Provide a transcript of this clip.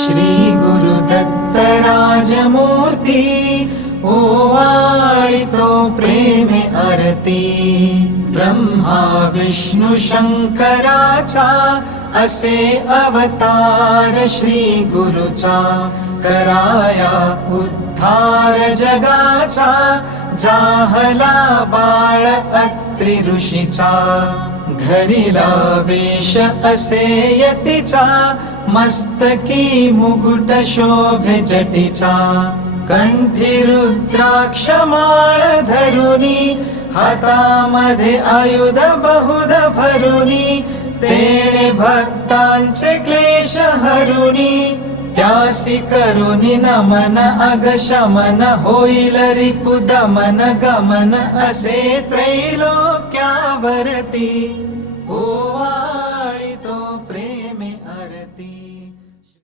श्री गुरुदत्त राजमूर्ती ओवाळितो प्रेमे आरती ब्रह्मा विष्णु शंकराचा असे अवतार श्री गुरुचा कराया उद्धार जगाचा जाहला बाळ अत्रि ऋषीचा घरीला वेश असे यतीचा मस्तकी मुकुट शोभे जटीचा कंठी रुद्राक्ष माळ धरुनी हातामध्ये आयुध बहुध भरुनी तेणे भक्तांचे क्लेश हरुनी त्यासी करुनी नमन अग शमन होईल रिपु दमन गमन असे त्रैलोक्यावरती ओवा